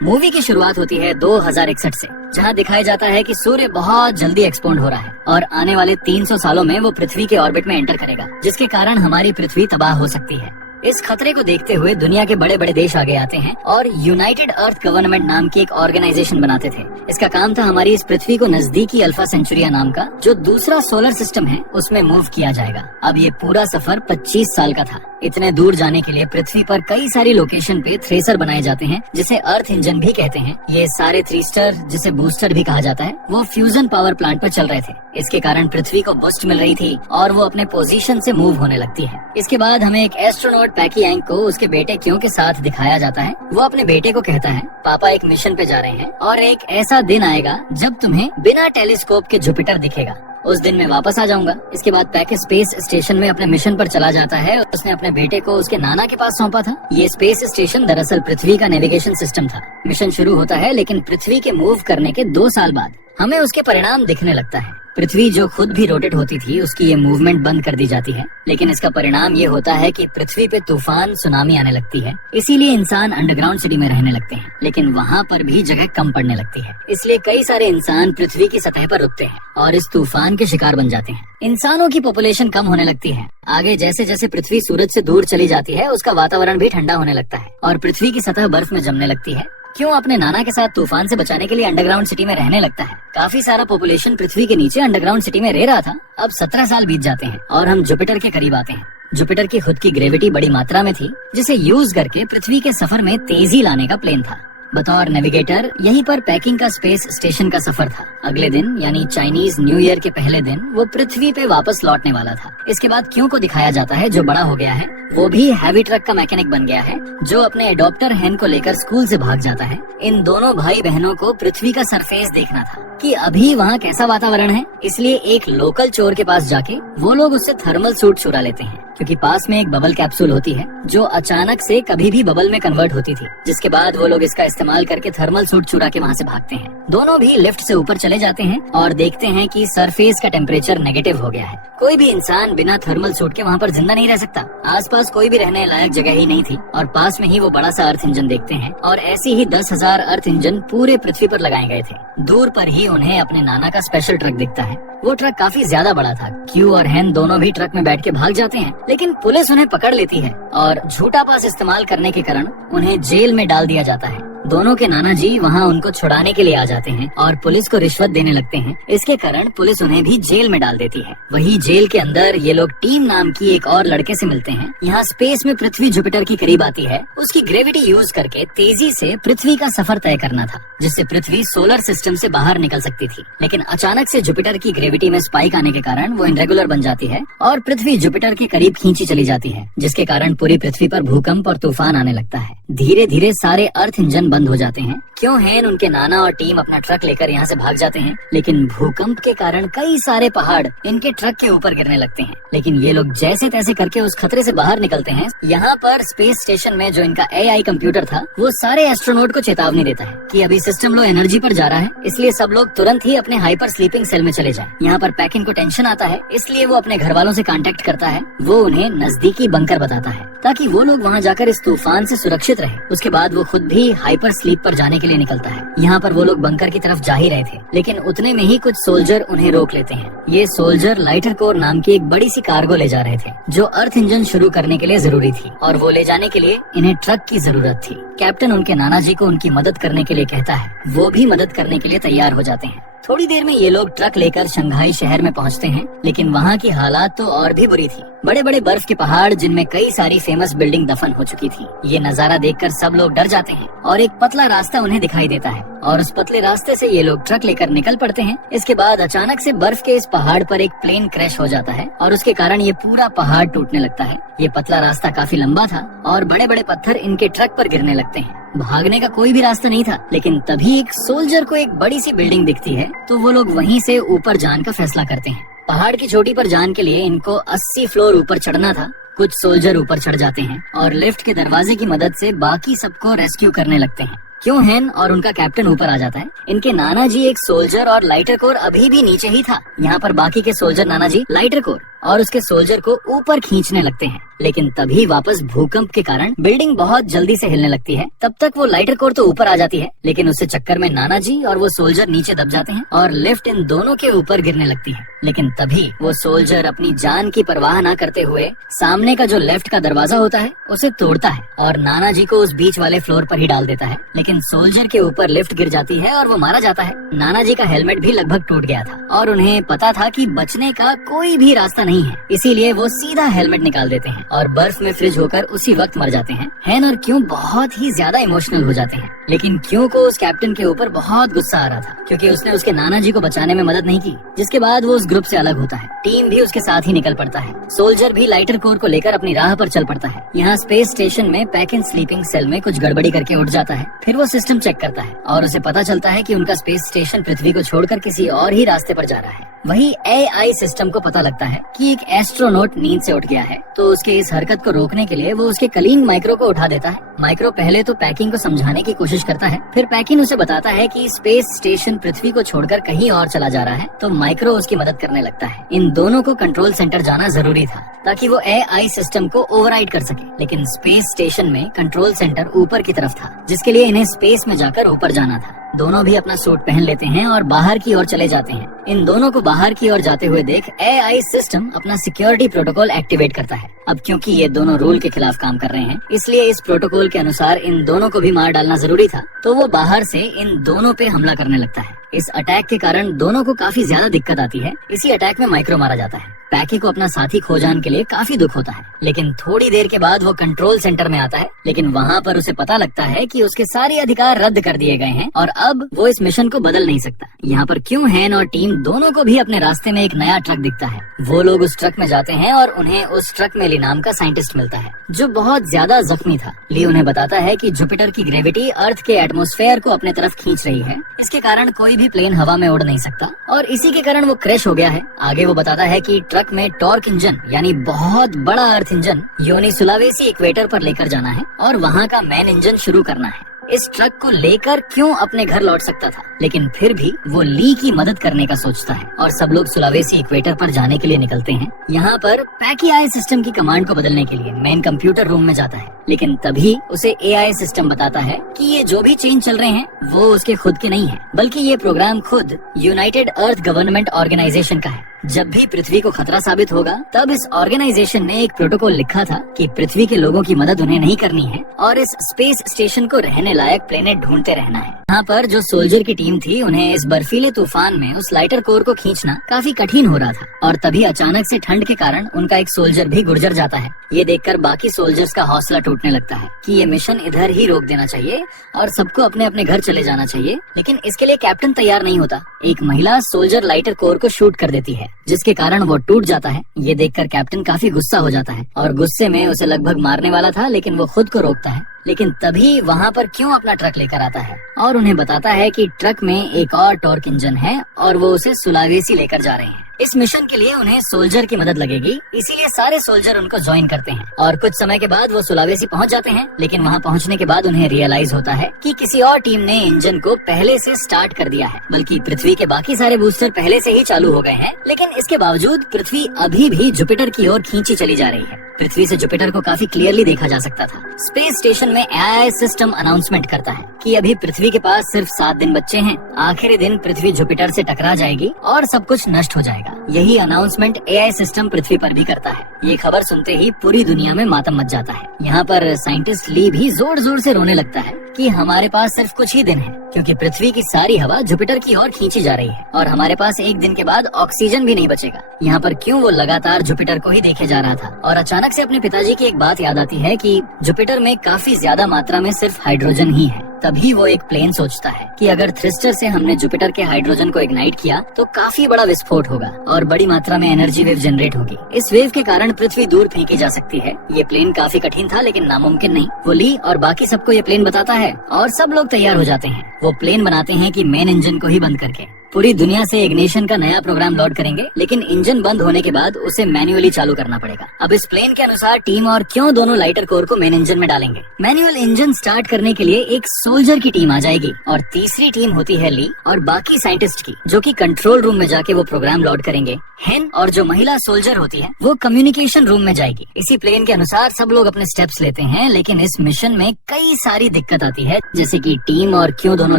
Movie की शुरुआत होती है 2061 से, जहां दिखाया जाता है कि सूर्य बहुत जल्दी एक्सपांड हो रहा है और आने वाले 300 सालों में वो पृथ्वी के ऑर्बिट में एंटर करेगा, जिसके कारण हमारी पृथ्वी तबाह हो सकती है। इस खतरे को देखते हुए दुनिया के बड़े बड़े देश आगे आते हैं और यूनाइटेड अर्थ गवर्नमेंट नाम की एक ऑर्गेनाइजेशन बनाते थे। इसका काम था हमारी इस पृथ्वी को नजदीकी अल्फा सेंचुरिया नाम का जो दूसरा सोलर सिस्टम है उसमें मूव किया जाएगा। अब ये पूरा सफर 25 साल का था। इतने दूर जाने के लिए पृथ्वी पर कई सारी लोकेशन पे थ्रेसर बनाए जाते हैं जिसे अर्थ इंजन भी कहते हैं। ये सारे थ्रीस्टर, जिसे बूस्टर भी कहा जाता है, वो फ्यूजन पावर प्लांट पर चल रहे थे। इसके कारण पृथ्वी को बूस्ट मिल रही थी और वो अपने पोजीशन से मूव होने लगती है। इसके बाद हमें एक एस्ट्रोनॉट पैकी यांग को उसके बेटे क्यों के साथ दिखाया जाता है। वो अपने बेटे को कहता है, पापा एक मिशन पे जा रहे हैं और एक ऐसा दिन आएगा जब तुम्हें बिना टेलीस्कोप के जुपिटर दिखेगा। उस दिन मैं वापस आ जाऊंगा। इसके बाद पैके स्पेस स्टेशन में अपने मिशन पर चला जाता है। उसने अपने बेटे को उसके नाना के पास सौंपा था। ये स्पेस स्टेशन दरअसल पृथ्वी का नेविगेशन सिस्टम था। मिशन शुरू होता है, लेकिन पृथ्वी के मूव करने के 2 साल बाद हमें उसके परिणाम दिखने लगता है। पृथ्वी जो खुद भी रोटेट होती थी उसकी ये मूवमेंट बंद कर दी जाती है, लेकिन इसका परिणाम ये होता है कि पृथ्वी पे तूफान, सुनामी आने लगती है। इसीलिए इंसान अंडरग्राउंड सिटी में रहने लगते हैं, लेकिन वहाँ पर भी जगह कम पड़ने लगती है। इसलिए कई सारे इंसान पृथ्वी की सतह पर रुकते हैं और इस तूफान के शिकार बन जाते हैं। इंसानों की पॉपुलेशन कम होने लगती है। आगे जैसे जैसे पृथ्वी सूरज से दूर चली जाती है उसका वातावरण भी ठंडा होने लगता है और पृथ्वी की सतह बर्फ में जमने लगती है। क्यों अपने नाना के साथ तूफान से बचाने के लिए अंडरग्राउंड सिटी में रहने लगता है। काफी सारा पॉपुलेशन पृथ्वी के नीचे अंडरग्राउंड सिटी में रह रहा था। अब 17 साल बीत जाते हैं और हम जुपिटर के करीब आते हैं। जुपिटर की खुद की ग्रेविटी बड़ी मात्रा में थी, जिसे यूज करके पृथ्वी के सफर में तेजी लाने का प्लान था। बतौर नेविगेटर यहीं पर पैकिंग का स्पेस स्टेशन का सफर था। अगले दिन यानी चाइनीज न्यू ईयर के पहले दिन वो पृथ्वी पे वापस लौटने वाला था। इसके बाद क्यों को दिखाया जाता है, जो बड़ा हो गया है। वो भी हैवी ट्रक का मैकेनिक बन गया है, जो अपने एडॉप्टर हैन को लेकर स्कूल से भाग जाता है। इन दोनों भाई बहनों को पृथ्वी का सरफेस देखना था कि अभी वहाँ कैसा वातावरण है। इसलिए एक लोकल चोर के पास जाके वो लोग उससे थर्मल सूट चुरा लेते हैं, क्योंकि पास में एक बबल कैप्सूल होती है जो अचानक से कभी भी बबल में कन्वर्ट होती थी। जिसके बाद वो लोग इसका इस्तेमाल करके थर्मल सूट चुरा के वहाँ से भागते हैं। दोनों भी लिफ्ट से ऊपर चले जाते हैं और देखते हैं कि सरफेस का टेम्परेचर नेगेटिव हो गया है। कोई भी इंसान बिना थर्मल सूट के वहाँ पर जिंदा नहीं रह सकता। आसपास कोई भी रहने लायक जगह ही नहीं थी और पास में ही वो बड़ा सा अर्थ इंजन देखते हैं और ऐसे ही 10,000 अर्थ इंजन पूरे पृथ्वी पर लगाए गए थे। दूर पर ही उन्हें अपने नाना का स्पेशल ट्रक दिखता है। वो ट्रक काफी ज्यादा बड़ा था। क्यू और हैन दोनों भी ट्रक में बैठ के भाग जाते हैं, लेकिन पुलिस उन्हें पकड़ लेती है और झूठा पास इस्तेमाल करने के कारण उन्हें जेल में डाल दिया जाता है। दोनों के नाना जी वहाँ उनको छुड़ाने के लिए आ जाते हैं और पुलिस को रिश्वत देने लगते हैं। इसके कारण पुलिस उन्हें भी जेल में डाल देती है। वही जेल के अंदर ये लोग टीम नाम की एक और लड़के से मिलते हैं। यहाँ स्पेस में पृथ्वी जुपिटर की करीब आती है। उसकी ग्रेविटी यूज करके तेजी से पृथ्वी का सफर तय करना था, जिससे पृथ्वी सोलर सिस्टम से बाहर निकल सकती थी। लेकिन अचानक से जुपिटर की ग्रेविटी में स्पाइक आने के कारण वो इनरेगुलर बन जाती है और पृथ्वी जुपिटर के करीब खींची चली जाती है, जिसके कारण पूरी पृथ्वी पर भूकंप और तूफान आने लगता है। धीरे धीरे सारे अर्थ इंजन बंद हो जाते हैं। क्यों हैन, उनके नाना और टीम अपना ट्रक लेकर यहाँ से भाग जाते हैं, लेकिन भूकंप के कारण कई सारे पहाड़ इनके ट्रक के ऊपर गिरने लगते हैं। लेकिन ये लोग जैसे तैसे करके उस खतरे से बाहर निकलते हैं। यहाँ पर स्पेस स्टेशन में जो इनका AI कंप्यूटर था वो सारे एस्ट्रोनॉट को चेतावनी देता है कि अभी सिस्टम लो एनर्जी पर जा रहा है, इसलिए सब लोग तुरंत ही अपने हाइपर स्लीपिंग सेल में चले जाएं। यहाँ पर पैकिंग को टेंशन आता है, इसलिए वो अपने घर वालों से कांटेक्ट करता है। वो उन्हें नजदीकी बंकर बताता है ताकि वो लोग वहाँ जाकर इस तूफान से सुरक्षित रहे। उसके बाद वो खुद भी हाइपर स्लीप पर जाने के लिए निकलता है। यहाँ पर वो लोग बंकर की तरफ जा ही रहे थे, लेकिन उतने में ही कुछ सोल्जर उन्हें रोक लेते हैं। ये सोल्जर लाइटर कोर नाम की एक बड़ी सी कार्गो ले जा रहे थे, जो अर्थ इंजन शुरू करने के लिए जरूरी थी, और वो ले जाने के लिए इन्हें ट्रक की जरूरत थी। कैप्टन उनके नाना जी को उनकी मदद करने के लिए कहता है। वो भी मदद करने के लिए तैयार हो जाते हैं। थोड़ी देर में ये लोग ट्रक लेकर शंघाई शहर में पहुंचते हैं, लेकिन वहाँ की हालात तो और भी बुरी थी। बड़े बड़े बर्फ के पहाड़, जिनमें कई सारी फेमस बिल्डिंग दफन हो चुकी थी। ये नजारा देखकर सब लोग डर जाते हैं और एक पतला रास्ता उन्हें दिखाई देता है और उस पतले रास्ते से ये लोग ट्रक लेकर निकल पड़ते हैं। इसके बाद अचानक से बर्फ के इस पहाड़ पर एक प्लेन क्रैश हो जाता है और उसके कारण ये पूरा पहाड़ टूटने लगता है। ये पतला रास्ता काफी लंबा था और बड़े बड़े पत्थर इनके ट्रक पर गिरने लगते हैं। भागने का कोई भी रास्ता नहीं था, लेकिन तभी एक सोल्जर को एक बड़ी सी बिल्डिंग दिखती है, तो वो लोग वहीं से ऊपर जाने का फैसला करते हैं। पहाड़ की चोटी पर जाने के लिए इनको 80 फ्लोर ऊपर चढ़ना था। कुछ सोल्जर ऊपर चढ़ जाते हैं और लिफ्ट के दरवाजे की मदद से बाकी सबको रेस्क्यू करने लगते हैं। क्यों हैन और उनका कैप्टन ऊपर आ जाता है? इनके नाना जी एक सोल्जर और लाइटर कोर अभी भी नीचे ही था। यहाँ पर बाकी के सोल्जर नाना जी लाइटर कोर और उसके सोल्जर को ऊपर खींचने लगते हैं, लेकिन तभी वापस भूकंप के कारण बिल्डिंग बहुत जल्दी से हिलने लगती है। तब तक वो लाइटर कोर तो ऊपर आ जाती है, लेकिन उससे चक्कर में नाना जी और वो सोल्जर नीचे दब जाते हैं और लिफ्ट इन दोनों के ऊपर गिरने लगती है। लेकिन तभी वो सोल्जर अपनी जान की परवाह न करते हुए सामने का जो लेफ्ट का दरवाजा होता है उसे तोड़ता है और नाना जी को उस बीच वाले फ्लोर पर ही डाल देता है। लेकिन सोल्जर के ऊपर लिफ्ट गिर जाती है और वो मारा जाता है। नाना जी का हेलमेट भी लगभग टूट गया था और उन्हें पता था कि बचने का कोई भी रास्ता नहीं है, इसीलिए वो सीधा हेलमेट निकाल देते हैं और बर्फ में फ्रिज होकर उसी वक्त मर जाते हैं। हैन और क्यों बहुत ही ज्यादा इमोशनल हो जाते हैं, लेकिन क्यों को उस कैप्टन के ऊपर बहुत गुस्सा आ रहा था क्योंकि उसने उसके नाना जी को बचाने में मदद नहीं की, जिसके बाद वो उस ग्रुप से अलग होता है। टीम भी उसके साथ ही निकल पड़ता है। सोल्जर भी लाइटर कोर को लेकर अपनी राह पर चल पड़ता है। यहाँ स्पेस स्टेशन में पैक इन स्लीपिंग सेल में कुछ गड़बड़ी करके उठ जाता है। फिर वो सिस्टम चेक करता है और उसे पता चलता है कि उनका स्पेस स्टेशन पृथ्वी को छोड़कर किसी और ही रास्ते पर जा रहा है। वही एआई सिस्टम को पता लगता है कि एक एस्ट्रोनॉट नींद से उठ गया है, तो उसके इस हरकत को रोकने के लिए वो उसके कलीग माइक्रो को उठा देता है। माइक्रो पहले तो पैकिंग को समझाने की कोशिश करता है, फिर पैकिंग उसे बताता है कि स्पेस स्टेशन पृथ्वी को छोड़कर कहीं और चला जा रहा है, तो माइक्रो उसकी मदद करने लगता है। इन दोनों को कंट्रोल सेंटर जाना जरूरी था ताकि वो एआई सिस्टम को ओवरराइड कर सके, लेकिन स्पेस स्टेशन में कंट्रोल सेंटर ऊपर की तरफ था, जिसके लिए इन्हें स्पेस में जाकर ऊपर जाना था। दोनों भी अपना सूट पहन लेते हैं और बाहर की ओर चले जाते हैं। इन दोनों को बाहर की ओर जाते हुए देख एआई सिस्टम अपना सिक्योरिटी प्रोटोकॉल एक्टिवेट करता है। अब क्योंकि ये दोनों रूल के खिलाफ काम कर रहे हैं, इसलिए इस प्रोटोकॉल के अनुसार इन दोनों को भी मार डालना जरूरी था, तो वो बाहर से इन दोनों पे हमला करने लगता है। इस अटैक के कारण दोनों को काफी ज्यादा दिक्कत आती है। इसी अटैक में माइक्रो मारा जाता है। पैकी को अपना साथी खो जाने के लिए काफी दुख होता है, लेकिन थोड़ी देर के बाद वो कंट्रोल सेंटर में आता है, लेकिन वहाँ पर उसे पता लगता है कि उसके सारे अधिकार रद्द कर दिए गए हैं और अब वो इस मिशन को बदल नहीं सकता। यहाँ पर क्यों हैन और टीम दोनों को भी अपने रास्ते में एक नया ट्रक दिखता है। वो लोग उस ट्रक में जाते हैं और उन्हें उस ट्रक में ली नाम का साइंटिस्ट मिलता है, जो बहुत ज्यादा जख्मी था। ली उन्हें बताता है कि जुपिटर की ग्रेविटी अर्थ के एटमॉस्फेयर को अपने तरफ खींच रही है, इसके कारण कोई भी प्लेन हवा में उड़ नहीं सकता और इसी के कारण वो क्रैश हो गया है। आगे वो बताता है कि ट्रक में टॉर्क इंजन यानी बहुत बड़ा अर्थ इंजन योनी सुलावेसी इक्वेटर पर लेकर जाना है और वहाँ का मेन इंजन शुरू करना है। इस ट्रक को लेकर क्यों अपने घर लौट सकता था, लेकिन फिर भी वो ली की मदद करने का सोचता है और सब लोग सुलावेसी इक्वेटर पर जाने के लिए निकलते हैं। यहाँ पर पैकी आई सिस्टम की कमांड को बदलने के लिए मेन कंप्यूटर रूम में जाता है, लेकिन तभी उसे एआई सिस्टम बताता है कि ये जो भी चेंज चल रहे हैं वो उसके खुद के नहीं है, बल्कि ये प्रोग्राम खुद यूनाइटेड अर्थ गवर्नमेंट ऑर्गेनाइजेशन का है। जब भी पृथ्वी को खतरा साबित होगा, तब इस ऑर्गेनाइजेशन ने एक प्रोटोकॉल लिखा था कि पृथ्वी के लोगों की मदद उन्हें नहीं करनी है और इस स्पेस स्टेशन को रहने लायक प्लेनेट ढूंढते रहना है। यहाँ पर जो सोल्जर की टीम थी, उन्हें इस बर्फीले तूफान में उस लाइटर कोर को खींचना काफी कठिन हो रहा था और तभी अचानक से ठंड के कारण उनका एक सोल्जर भी गुर्जर जाता है। ये देखकर बाकी सोल्जर्स का हौसला टूटने लगता है कि ये मिशन इधर ही रोक देना चाहिए और सबको अपने अपने घर चले जाना चाहिए, लेकिन इसके लिए कैप्टन तैयार नहीं होता। एक महिला सोल्जर लाइटर कोर को शूट कर देती है, जिसके कारण वो टूट जाता है। ये देखकर कैप्टन काफी गुस्सा हो जाता है और गुस्से में उसे लगभग मारने वाला था, लेकिन वो खुद को रोकता है। लेकिन तभी वहाँ पर क्यों अपना ट्रक लेकर आता है और उन्हें बताता है कि ट्रक में एक और टॉर्क इंजन है और वो उसे सुलावेसी लेकर जा रहे हैं। इस मिशन के लिए उन्हें सोल्जर की मदद लगेगी, इसीलिए सारे सोल्जर उनको ज्वाइन करते हैं और कुछ समय के बाद वो सुलावेसी पहुंच जाते हैं। लेकिन वहां पहुंचने के बाद उन्हें रियलाइज होता है कि किसी और टीम ने इंजन को पहले से स्टार्ट कर दिया है, बल्कि पृथ्वी के बाकी सारे बूस्टर पहले से ही चालू हो गए हैं। लेकिन इसके बावजूद पृथ्वी अभी भी जुपिटर की ओर खींची चली जा रही है। पृथ्वी से जुपिटर को काफी क्लियरली देखा जा सकता था। स्पेस स्टेशन में एआई सिस्टम अनाउंसमेंट करता है कि अभी पृथ्वी के पास सिर्फ 7 दिन बच्चे हैं। आखिरी दिन पृथ्वी जुपिटर से टकरा जाएगी और सब कुछ नष्ट हो जाएगा। यही अनाउंसमेंट एआई सिस्टम पृथ्वी पर भी करता है। ये खबर सुनते ही पूरी दुनिया में मातम मच जाता है। यहाँ पर साइंटिस्ट ली भी जोर जोर से रोने लगता है कि हमारे पास सिर्फ कुछ ही दिन है, क्योंकि पृथ्वी की सारी हवा जुपिटर की ओर खींची जा रही है और हमारे पास एक दिन के बाद ऑक्सीजन भी नहीं बचेगा। यहाँ पर क्यों वो लगातार जुपिटर को ही देखे जा रहा था और अचानक से अपने पिताजी की एक बात याद आती है कि जुपिटर में काफी ज्यादा मात्रा में सिर्फ हाइड्रोजन ही है। तभी वो एक प्लेन सोचता है कि अगर थ्रस्टर से हमने जुपिटर के हाइड्रोजन को इग्नाइट किया तो काफी बड़ा विस्फोट होगा और बड़ी मात्रा में एनर्जी वेव जनरेट होगी। इस वेव के कारण पृथ्वी दूर फेंकी जा सकती है। ये प्लेन काफी कठिन था, लेकिन नामुमकिन नहीं। वो ली और बाकी सबको ये प्लेन बताता है और सब लोग तैयार हो जाते हैं। वो प्लेन बनाते हैं कि मेन इंजन को ही बंद करके पूरी दुनिया से इग्निशन का नया प्रोग्राम लोड करेंगे, लेकिन इंजन बंद होने के बाद उसे मैन्युअली चालू करना पड़ेगा। अब इस प्लेन के अनुसार टीम और क्यों दोनों लाइटर कोर को मेन इंजन में डालेंगे। मैनुअल इंजन स्टार्ट करने के लिए एक सोल्जर की टीम आ जाएगी और तीसरी टीम होती है ली और बाकी साइंटिस्ट की, जो कि कंट्रोल रूम में जाके वो प्रोग्राम लोड करेंगे। हेन और जो महिला सोल्जर होती है वो कम्युनिकेशन रूम में जाएगी। इसी प्लेन के अनुसार सब लोग अपने स्टेप्स लेते हैं, लेकिन इस मिशन में कई सारी दिक्कत आती है, जैसे कि टीम और क्यों दोनों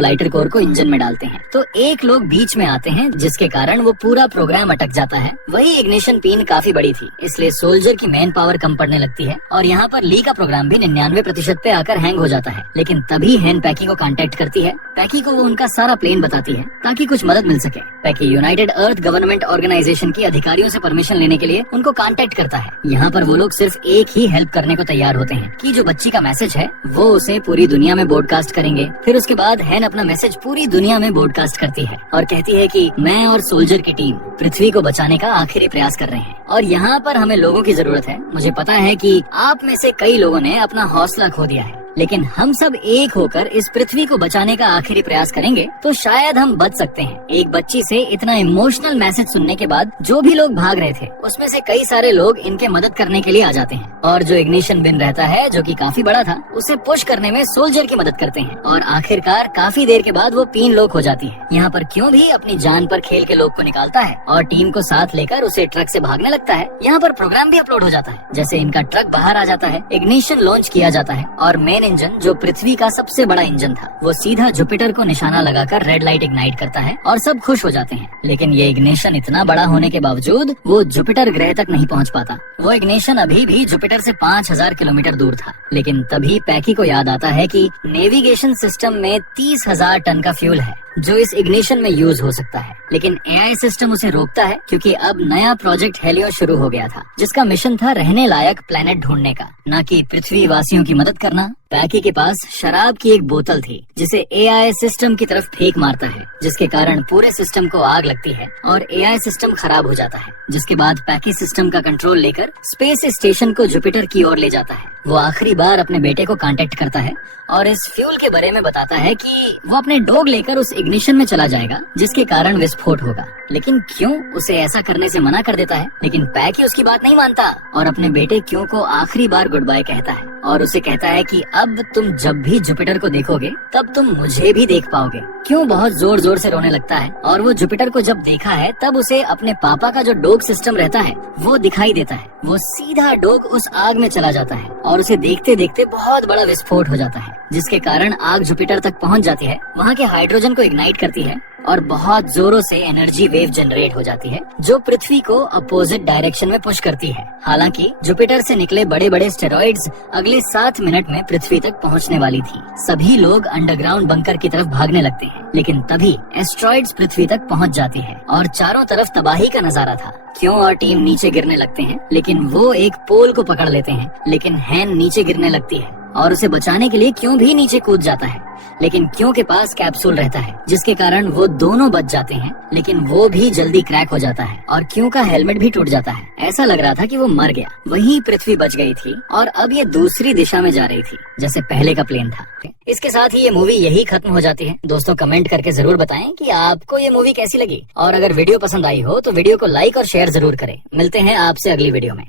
लाइटर कोर को इंजन में डालते हैं तो एक लोग बीच में आते हैं, जिसके कारण वो पूरा प्रोग्राम अटक जाता है। वही इग्निशन पिन काफी बड़ी थी, इसलिए सोल्जर की मैन पावर कम पड़ने लगती है और यहाँ पर ली का प्रोग्राम भी 99% पे आकर हैंग हो जाता है। लेकिन तभी हेन पैकी को कांटेक्ट करती है। पैकी को वो उनका सारा प्लेन बताती है ताकि कुछ मदद मिल सके। पैकी यूनाइटेड अर्थ गवर्नमेंट ऑर्गेनाइजेशन की अधिकारियों से परमिशन लेने के लिए उनको कांटेक्ट करता है। यहाँ पर वो लोग सिर्फ एक ही हेल्प करने को तैयार होते हैं कि जो बच्ची का मैसेज है वो उसे पूरी दुनिया में ब्रॉडकास्ट करेंगे। फिर उसके बाद हेन अपना मैसेज पूरी दुनिया में ब्रॉडकास्ट करती है और कहती है कि मैं और सोल्जर की टीम पृथ्वी को बचाने का आखिरी प्रयास कर रहे हैं और यहाँ पर हमें लोगों की जरूरत है। मुझे पता है कि आप में से कई लोगों ने अपना हौसला खो दिया है, लेकिन हम सब एक होकर इस पृथ्वी को बचाने का आखिरी प्रयास करेंगे तो शायद हम बच सकते हैं। एक बच्ची से इतना इमोशनल मैसेज सुनने के बाद जो भी लोग भाग रहे थे उसमें से कई सारे लोग इनके मदद करने के लिए आ जाते हैं और जो इग्निशन बिन रहता है, जो कि काफी बड़ा था, उसे पुश करने में सोल्जर की मदद करते हैं और आखिरकार काफी देर के बाद वो पिन लॉक हो जाती है। यहाँ पर क्यों भी अपनी जान पर खेल के लोग को निकालता है और टीम को साथ लेकर उसे ट्रक से भागने लगता है। यहाँ पर प्रोग्राम भी अपलोड हो जाता है। जैसे इनका ट्रक बाहर आ जाता है, इग्निशन लॉन्च किया जाता है और मेन इंजन, जो पृथ्वी का सबसे बड़ा इंजन था, वो सीधा जुपिटर को निशाना लगाकर रेड लाइट इग्नाइट करता है और सब खुश हो जाते हैं। लेकिन ये इग्निशन इतना बड़ा होने के बावजूद वो जुपिटर ग्रह तक नहीं पहुंच पाता। वो इग्निशन अभी भी जुपिटर से 5000 किलोमीटर दूर था। लेकिन तभी पैकी को याद आता है कि नेविगेशन सिस्टम में 30,000 टन का फ्यूल है जो इस इग्निशन में यूज हो सकता है। लेकिन एआई सिस्टम उसे रोकता है क्योंकि अब नया प्रोजेक्ट हेलियो शुरू हो गया था, जिसका मिशन था रहने लायक प्लेनेट ढूंढने का, न कि पृथ्वी वासियों की मदद करना। पैकी के पास शराब की एक बोतल थी जिसे एआई सिस्टम की तरफ फेंक मारता है, जिसके कारण पूरे सिस्टम को आग लगती है और एआई सिस्टम खराब हो जाता है। जिसके बाद पैकी सिस्टम का कंट्रोल लेकर स्पेस स्टेशन को जुपिटर की ओर ले जाता है। वो आखिरी बार अपने बेटे को कांटेक्ट करता है और इस फ्यूल के बारे में बताता है कि वो अपने डॉग लेकर उस इग्निशन में चला जाएगा, जिसके कारण विस्फोट होगा। लेकिन क्यों उसे ऐसा करने से मना कर देता है, लेकिन पैकी उसकी बात नहीं मानता और अपने बेटे क्यों को आखिरी बार गुड बाय कहता है और उसे कहता है कि अब तुम जब भी जुपिटर को देखोगे तब तुम मुझे भी देख पाओगे। क्यों बहुत जोर जोर से रोने लगता है और वो जुपिटर को जब देखा है तब उसे अपने पापा का जो डॉग सिस्टम रहता है वो दिखाई देता है। वो सीधा डॉग उस आग में चला जाता है और उसे देखते देखते बहुत बड़ा विस्फोट हो जाता है, जिसके कारण आग जुपिटर तक पहुंच जाती है, वहां के हाइड्रोजन को इग्नाइट करती है और बहुत जोरों से एनर्जी वेव जनरेट हो जाती है जो पृथ्वी को अपोजिट डायरेक्शन में पुश करती है। हालांकि जुपिटर से निकले बड़े बड़े स्टेरॉइड्स अगले 7 मिनट में पृथ्वी तक पहुंचने वाली थी। सभी लोग अंडरग्राउंड बंकर की तरफ भागने लगते हैं, लेकिन तभी एस्ट्रॉइड्स पृथ्वी तक पहुंच जाती है और चारों तरफ तबाही का नजारा था। क्यों और टीम नीचे गिरने लगते हैं, लेकिन वो एक पोल को पकड़ लेते हैं, लेकिन हैन नीचे गिरने लगती है और उसे बचाने के लिए क्यों भी नीचे कूद जाता है। लेकिन क्यों के पास कैप्सूल रहता है, जिसके कारण वो दोनों बच जाते हैं, लेकिन वो भी जल्दी क्रैक हो जाता है और क्यों का हेलमेट भी टूट जाता है। ऐसा लग रहा था कि वो मर गया। वहीं पृथ्वी बच गई थी और अब ये दूसरी दिशा में जा रही थी, जैसे पहले का प्लेन था। इसके साथ ही ये मूवी यही खत्म हो जाती है। दोस्तों, कमेंट करके जरूर बताएं कि आपको ये मूवी कैसी लगी और अगर वीडियो पसंद आई हो तो वीडियो को लाइक और शेयर जरूर करें। मिलते हैं आपसे अगली वीडियो में।